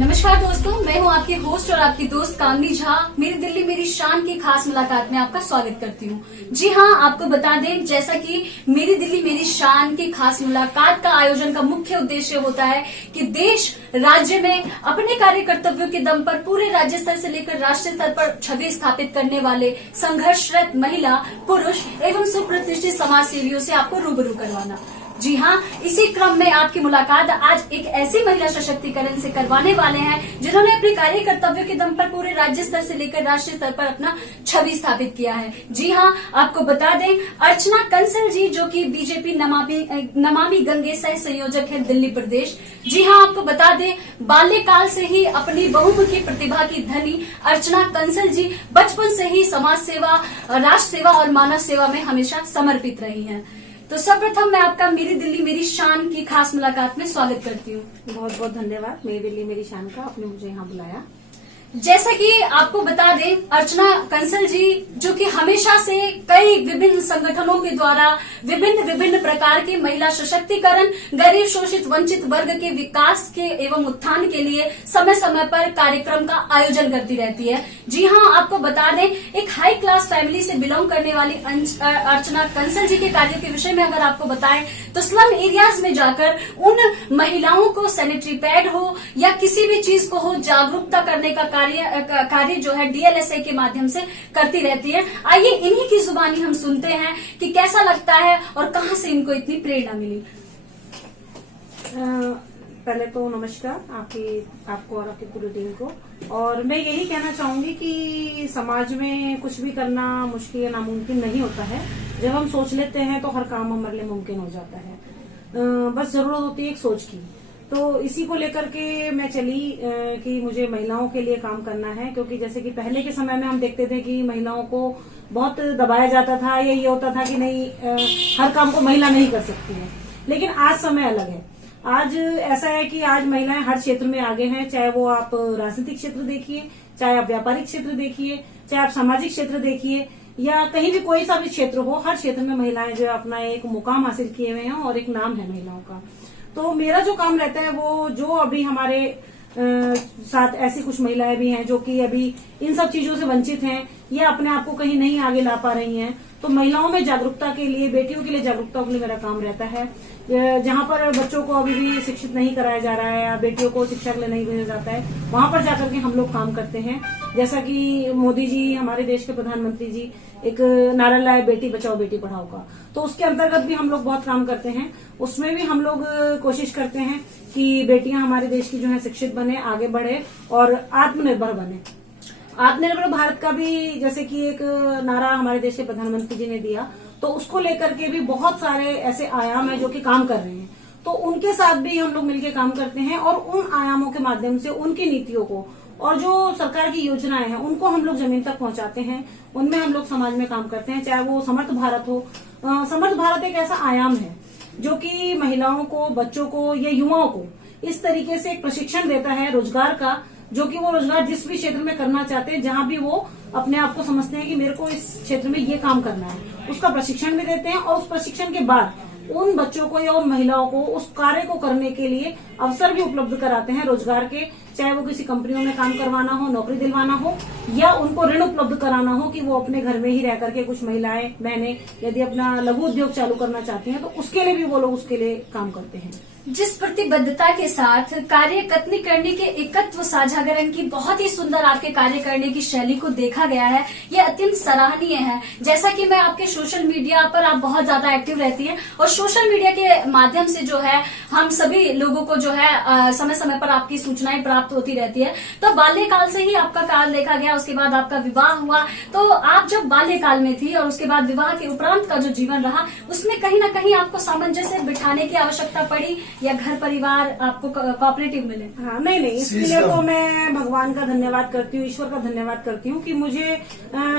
नमस्कार दोस्तों, मैं हूं आपकी होस्ट और आपकी दोस्त कामनी झा। मेरी दिल्ली मेरी शान की खास मुलाकात में आपका स्वागत करती हूं। जी हां, आपको बता दें, जैसा कि मेरी दिल्ली मेरी शान की खास मुलाकात का आयोजन का मुख्य उद्देश्य होता है कि देश राज्य में अपने कार्य कर्तव्यों के दम पर पूरे राज्य स्तर से लेकर राष्ट्रीय स्तर पर छवि स्थापित करने वाले संघर्षरत महिला, पुरुष एवं सुप्रतिष्ठित समाज सेवियों से आपको रूबरू करवाना। जी हाँ, इसी क्रम में आपकी मुलाकात आज एक ऐसी महिला सशक्तिकरण से करवाने वाले हैं जिन्होंने अपने कार्य कर्तव्यों के दम पर पूरे राज्य स्तर से लेकर राष्ट्रीय स्तर पर अपना छवि स्थापित किया है। जी हाँ, आपको बता दें, अर्चना कंसल जी जो कि बीजेपी नमामि गंगे सह संयोजक है दिल्ली प्रदेश। जी हाँ, आपको बता दें, बाल्यकाल से ही अपनी बहुमुखी प्रतिभा की धनी अर्चना कंसल जी बचपन से ही समाज सेवा, राष्ट्र सेवा और मानव सेवा में हमेशा समर्पित रही हैं। तो सर्वप्रथम मैं आपका मेरी दिल्ली मेरी शान की खास मुलाकात में स्वागत करती हूँ। बहुत बहुत धन्यवाद मेरी दिल्ली मेरी शान का, आपने मुझे यहाँ बुलाया। जैसा कि आपको बता दें, अर्चना कंसल जी जो कि हमेशा से कई विभिन्न संगठनों के द्वारा विभिन्न प्रकार के महिला सशक्तिकरण, गरीब शोषित वंचित वर्ग के विकास के एवं उत्थान के लिए समय समय पर कार्यक्रम का आयोजन करती रहती है। जी हाँ, आपको बता दें, एक हाई क्लास फैमिली से बिलोंग करने वाली अर्चना कंसल जी के कार्यों के विषय में अगर आपको बताएं तो स्लम एरियाज में जाकर उन महिलाओं को सैनिटरी पैड हो या किसी भी चीज को हो, जागरूकता करने का कार्य जो है डीएलएसए के माध्यम से करती रहती है। आइए इन्हीं की जुबानी हम सुनते हैं कि कैसा लगता है और कहां से इनको इतनी प्रेरणा मिली। पहले तो नमस्कार आपको और आपकी पूरी टीम को। और मैं यही कहना चाहूंगी कि समाज में कुछ भी करना मुश्किल या नामुमकिन नहीं होता है। जब हम सोच लेते हैं तो हर काम हमारे लिए मुमकिन हो जाता है। बस जरूरत होती है एक सोच की। तो इसी को लेकर के मैं चली कि मुझे महिलाओं के लिए काम करना है, क्योंकि जैसे कि पहले के समय में हम देखते थे कि महिलाओं को बहुत दबाया जाता था या ये होता था कि नहीं, हर काम को महिला नहीं कर सकती है। लेकिन आज समय अलग है। आज ऐसा है कि आज महिलाएं हर क्षेत्र में आगे हैं, चाहे वो आप राजनीतिक क्षेत्र देखिए, चाहे आप व्यापारिक क्षेत्र देखिए, चाहे आप सामाजिक क्षेत्र देखिए, या कहीं भी कोई सा भी क्षेत्र हो, हर क्षेत्र में महिलाएं जो अपना एक मुकाम हासिल किए हुए हैं और एक नाम है महिलाओं का। तो मेरा जो काम रहता है वो जो अभी हमारे साथ ऐसी कुछ महिलाएं भी हैं जो कि अभी इन सब चीजों से वंचित हैं या अपने आप को कहीं नहीं आगे ला पा रही हैं, तो महिलाओं में जागरूकता के लिए, बेटियों के लिए जागरूकता के लिए मेरा काम रहता है। जहां पर बच्चों को अभी भी शिक्षित नहीं कराया जा रहा है या बेटियों को शिक्षा के लिए नहीं भेजा जाता है, वहां पर जाकर के हम लोग काम करते हैं। जैसा कि मोदी जी, हमारे देश के प्रधानमंत्री जी, एक नारा लाए बेटी बचाओ बेटी पढ़ाओ का, तो उसके अंतर्गत भी हम लोग बहुत काम करते हैं। उसमें भी हम लोग कोशिश करते हैं कि बेटियां हमारे देश की जो है शिक्षित बने, आगे बढ़े और आत्मनिर्भर बने। आत्मनिर्भर भारत का भी जैसे कि एक नारा हमारे देश के प्रधानमंत्री जी ने दिया, तो उसको लेकर के भी बहुत सारे ऐसे आयाम हैं जो कि काम कर रहे हैं। तो उनके साथ भी हम लोग मिलकर काम करते हैं और उन आयामों के माध्यम से उनकी नीतियों को और जो सरकार की योजनाएं हैं उनको हम लोग जमीन तक पहुंचाते हैं। उनमें हम लोग समाज में काम करते हैं, चाहे वो समर्थ भारत हो। समर्थ भारत एक ऐसा आयाम है जो कि महिलाओं को, बच्चों को या युवाओं को इस तरीके से एक प्रशिक्षण देता है रोजगार का, जो कि वो रोजगार जिस भी क्षेत्र में करना चाहते हैं, जहां भी वो अपने आप को समझते हैं कि मेरे को इस क्षेत्र में ये काम करना है, उसका प्रशिक्षण भी देते हैं। और उस प्रशिक्षण के बाद उन बच्चों को या उन महिलाओं को उस कार्य को करने के लिए अवसर भी उपलब्ध कराते हैं रोजगार के, चाहे वो किसी कंपनियों में काम करवाना हो, नौकरी दिलवाना हो, या उनको ऋण उपलब्ध कराना हो कि वो अपने घर में ही रह करके, कुछ महिलाएं बहनें यदि अपना लघु उद्योग चालू करना चाहती हैं तो उसके लिए भी वो लोग उसके लिए काम करते हैं। जिस प्रतिबद्धता के साथ कार्य करने के एकत्व साझाकरण की बहुत ही सुंदर आपके कार्य करने की शैली को देखा गया है, ये अत्यंत सराहनीय है। जैसा कि मैं आपके सोशल मीडिया पर आप बहुत ज्यादा एक्टिव रहती हैं और सोशल मीडिया के माध्यम से जो है हम सभी लोगों को जो है समय समय पर आपकी सूचनाएं प्राप्त होती रहती है। तो बाल्यकाल से ही आपका काल देखा गया, उसके बाद आपका विवाह हुआ। तो आप जब बाल्यकाल में थी और उसके बाद विवाह के उपरांत का जो जीवन रहा, उसमें कहीं ना कहीं आपको सामंजस्य बिठाने की आवश्यकता पड़ी या घर परिवार आपको कोऑपरेटिव मिले? हाँ, नहीं, इसके लिए तो मैं भगवान का धन्यवाद करती हूँ, ईश्वर का धन्यवाद करती हूँ कि मुझे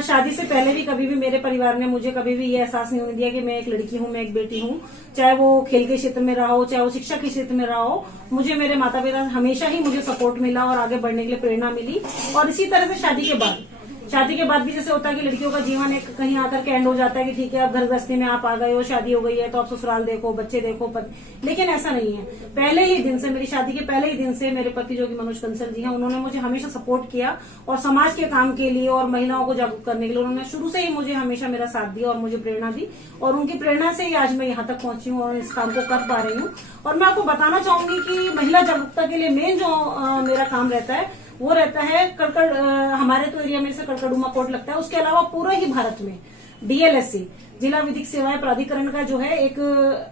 शादी से पहले भी कभी भी मेरे परिवार ने मुझे कभी भी ये एहसास नहीं होने दिया कि मैं एक लड़की हूँ, मैं एक बेटी हूँ। चाहे वो खेल के क्षेत्र में रहा हो, चाहे वो शिक्षा के क्षेत्र में रहा हो, मुझे मेरे माता पिता हमेशा ही मुझे सपोर्ट मिला और आगे बढ़ने के लिए प्रेरणा मिली। और इसी तरह से शादी के बाद भी जैसे होता है कि लड़कियों का जीवन एक कहीं आकर के एंड हो जाता है कि ठीक है अब घर गृहस्थी में आप आ गए हो, शादी हो गई है तो आप ससुराल देखो, बच्चे देखो, लेकिन ऐसा नहीं है। पहले ही दिन से, मेरी शादी के पहले ही दिन से मेरे पति जो कि मनोज कंसल जी हैं, उन्होंने मुझे हमेशा सपोर्ट किया और समाज के काम के लिए और महिलाओं को जागरूक करने के लिए उन्होंने शुरू से ही मुझे हमेशा मेरा साथ दिया और मुझे प्रेरणा दी, और उनकी प्रेरणा से ही आज मैं यहाँ तक पहुंची हूँ और इस काम को कर पा रही हूँ। और मैं आपको बताना चाहूंगी कि महिला जागरूकता के लिए मेन जो मेरा काम रहता है वो रहता है हमारे तो एरिया में से कड़कड़ुमा कोर्ट लगता है, उसके अलावा पूरे ही भारत में DLSC जिला विधिक सेवाएं प्राधिकरण का जो है एक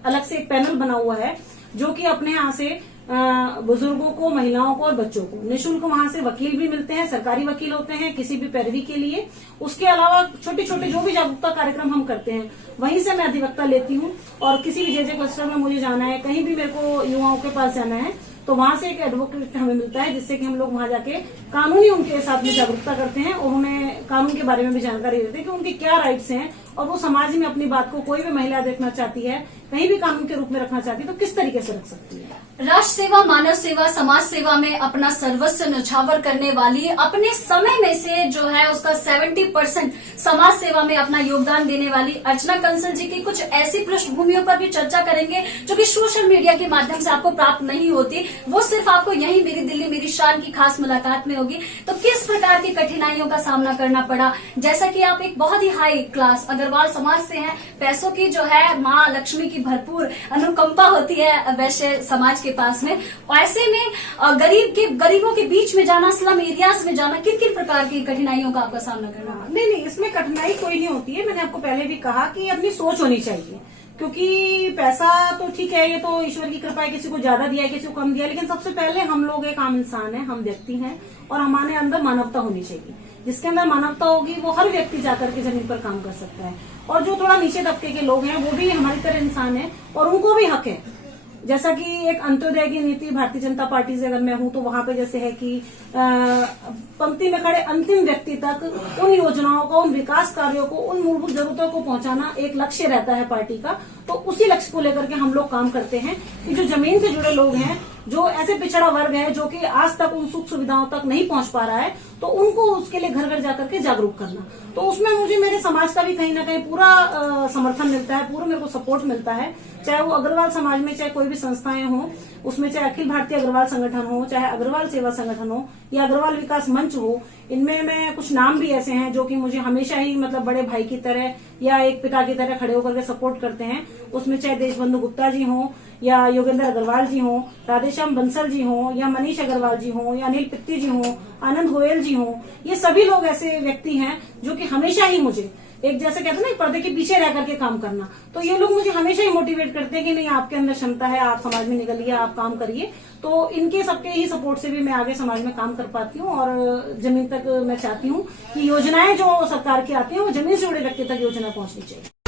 अलग से एक पैनल बना हुआ है, जो कि अपने यहाँ से बुजुर्गों को, महिलाओं को और बच्चों को निःशुल्क वहां से वकील भी मिलते हैं, सरकारी वकील होते हैं किसी भी पैरवी के लिए। उसके अलावा छोटे छोटे जो भी जागरूकता कार्यक्रम हम करते हैं वहीं से मैं अधिवक्ता लेती हूँ, और किसी भी JJ क्लस्टर में मुझे जाना है, कहीं भी मेरे को युवाओं के पास जाना है तो वहां से एक एडवोकेट हमें मिलता है, जिससे कि हम लोग वहां जाके कानूनी उनके साथ में जागरूकता करते हैं और उन्हें कानून के बारे में भी जानकारी देते हैं कि उनके क्या राइट्स हैं, और वो समाज में अपनी बात को कोई भी महिला देखना चाहती है, कहीं भी कानून के रूप में रखना चाहती है तो किस तरीके से रख सकती है। राष्ट्र सेवा, मानव सेवा, समाज सेवा में अपना सर्वस्व न्यौछावर करने वाली, अपने समय में से जो है उसका 70% समाज सेवा में अपना योगदान देने वाली अर्चना कंसल जी की कुछ ऐसी पृष्ठभूमियों पर भी चर्चा करेंगे जो कि सोशल मीडिया के माध्यम से आपको प्राप्त नहीं होती, वो सिर्फ आपको यही मेरी दिल्ली मेरी शान की खास मुलाकात में होगी। तो किस प्रकार की कठिनाइयों का सामना करना पड़ा, जैसा कि आप एक बहुत ही हाई क्लास अग्रवाल समाज से हैं, पैसों की जो है माँ लक्ष्मी की भरपूर अनुकंपा होती है वैश्य समाज के पास में, ऐसे में गरीबों के बीच में जाना, स्लम एरियाज में जाना, किन किन प्रकार की कठिनाइयों का आपका सामना करना? नहीं, इसमें कठिनाई कोई नहीं होती है। मैंने आपको पहले भी कहा कि अपनी सोच होनी चाहिए, क्योंकि पैसा तो ठीक है, ये तो ईश्वर की कृपा है, किसी को ज्यादा दिया है, किसी को कम दिया है, लेकिन सबसे पहले हम लोग एक आम इंसान है, हम व्यक्ति हैं, और हमारे अंदर मानवता होनी चाहिए। जिसके अंदर मानवता होगी वो हर व्यक्ति जाकर के जमीन पर काम कर सकता है, और जो थोड़ा नीचे तबके के लोग हैं वो भी हमारी तरह इंसान है और उनको भी हक है। जैसा कि एक अंत्योदय की नीति भारतीय जनता पार्टी से अगर मैं हूं तो वहां पे जैसे है कि पंक्ति में खड़े अंतिम व्यक्ति तक उन योजनाओं को, उन विकास कार्यों को, उन मूलभूत जरूरतों को पहुंचाना एक लक्ष्य रहता है पार्टी का। तो उसी लक्ष्य को लेकर के हम लोग काम करते हैं कि जो जमीन से जुड़े लोग हैं, जो ऐसे पिछड़ा वर्ग है जो कि आज तक उन सुख सुविधाओं तक नहीं पहुंच पा रहा है, तो उनको उसके लिए घर घर जाकर के जागरूक करना। तो उसमें मुझे मेरे समाज का भी कहीं ना कहीं पूरा समर्थन मिलता है, पूरा मेरे को सपोर्ट मिलता है, चाहे वो अग्रवाल समाज में चाहे कोई भी संस्थाएं हों, उसमें चाहे अखिल भारतीय अग्रवाल संगठन हो, चाहे अग्रवाल सेवा संगठन हो या अग्रवाल विकास मंच हो। इनमें मैं कुछ नाम भी ऐसे हैं जो कि मुझे हमेशा ही मतलब बड़े भाई की तरह या एक पिता की तरह खड़े होकर के सपोर्ट करते हैं। उसमें चाहे देशबंधु गुप्ता जी हों या योगेंद्र अग्रवाल जी हों, राधेश्याम बंसल जी हों या मनीष अग्रवाल जी हों या अनिल पित्ती जी हों, आनंद गोयल जी हों, ये सभी लोग ऐसे व्यक्ति हैं जो कि हमेशा ही मुझे एक जैसे कहते हैं ना पर्दे के पीछे रह करके काम करना, तो ये लोग मुझे हमेशा ही मोटिवेट करते हैं कि नहीं आपके अंदर क्षमता है, आप समाज में निकलिए, आप काम करिए। तो इनके सबके ही सपोर्ट से भी मैं आगे समाज में काम कर पाती हूँ और जमीन तक मैं चाहती हूँ कि योजनाएं जो सरकार की आती है वो जमीन से जुड़े व्यक्ति तक योजना पहुंचनी चाहिए।